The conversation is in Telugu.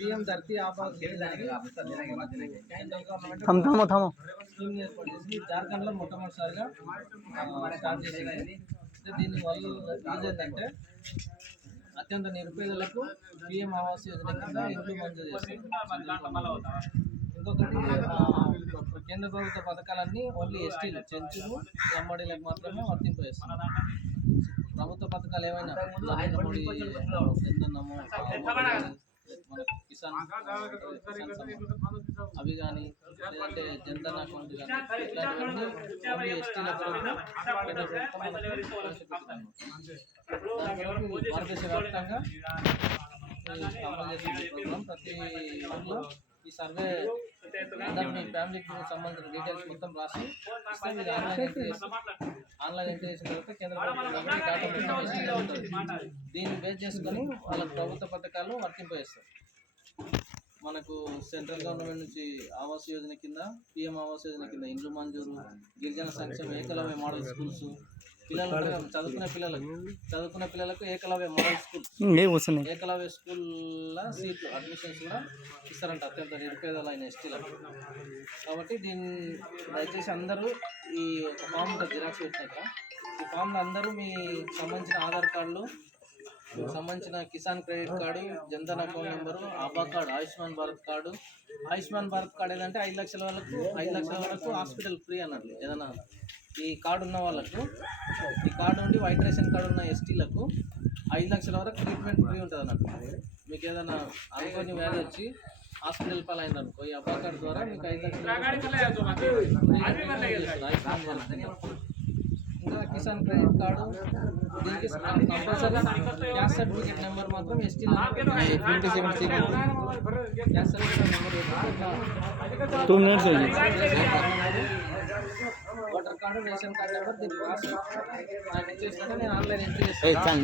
पीएम धरती आबा స్కీమ్ ఏర్పాటు చేసి జార్ఖండ్లో మొట్టమొదటిసారిగా స్టార్ట్ చేసింది. దీనివల్ల యూజ్ ఏంటంటే అత్యంత నిరుపేదలకు పిఎం ఆవాస్ యోజన కింద ఇండ్లు మంజూరు చేస్తుంది. ఇంకొకటి కేంద్ర ప్రభుత్వ పథకాలన్నీ ఓన్లీ ఎస్టీలు, చెంచులు, ఎమ్మడీలకు మాత్రమే వర్తింపజేస్తున్నారు. ప్రభుత్వ పథకాలు ఏమైనా జన్ధన్నము, మన కిసాన్ అవి కానీ లేదంటే జన్ధన్ అకౌంట్ కానీ ఇట్లాంటివన్నీ ఓన్లీ ఎస్టీల కొరకు కేంద్ర ప్రభుత్వం భారతదేశ వ్యాప్తంగా అమలు చేసిన ప్రోగ్రాం. ప్రతి ఊళ్ళో ఈ సర్వే మీ ఫ్యామిలీకి సంబంధించిన డీటెయిల్స్ మొత్తం రాసి ఇస్తే మీరు ఆన్లైన్ ఎంట్రీ చేసిన తర్వాత కేంద్ర ప్రభుత్వం దీన్ని బేస్ చేసుకొని వాళ్ళకి ప్రభుత్వ పథకాలు వర్తింపజేస్తారు. మనకు సెంట్రల్ గవర్నమెంట్ నుంచి ఆవాస్ యోజన కింద, పిఎం ఆవాస్ యోజన కింద ఇండ్లు మంజూరు, గిరిజన సంక్షేమ ఏకలవ్య మోడల్ స్కూల్స్, పిల్లలు చదువుకున్న పిల్లలకు ఏకలవ్య మోడల్ స్కూల్స్, ఏకలవ్య స్కూల్ల సీట్లు అడ్మిషన్స్ కూడా ఇస్తారంట అత్యంత నిరుపేదలైన ఎస్టీలకు. కాబట్టి దీన్ని దయచేసి అందరూ ఈ ఒక ఫామ్ జిరాక్స్ పెట్టినాక ఈ ఫామ్లో అందరూ మీ సంబంధించిన ఆధార్ కార్డులు, సంబంధించిన Kisan credit card, Jan Dhan account number, ఆభా card, Ayushman Bharat card. Ayushman Bharat card ఏంటంటే 5 లక్షల వరకు హాస్పిటల్ ఫ్రీ అన్నట్లు. ఏదైనా ఈ కార్డు ఉన్న వాళ్ళకు, ఈ కార్డు ఉండి వైట్ రేషన్ కార్డు ఉన్న ఎస్టీలకు 5 లక్షల వరకు ట్రీట్మెంట్ ఫ్రీ ఉంటుంది అన్నట్టు. మీకు ఏదైనా అనుకోని వ్యాధి వచ్చి హాస్పిటల్ పాలైంది అనుకో, ఈ ఆభా కార్డు ద్వారా మీకు 5 లక్షల. ఇంకా కిసాన్ క్రెడిట్ కార్డు, దీనికి కంపల్సరీ గ్యాస్ సర్టిఫికేట్ నెంబర్ మాత్రం ST gas certificate number voter card, ration card number దీనికి రాసి నాకు ఇచ్చేసినట్టు నేను ఆన్లైన్ ఎంట్రీ చేస్తాను.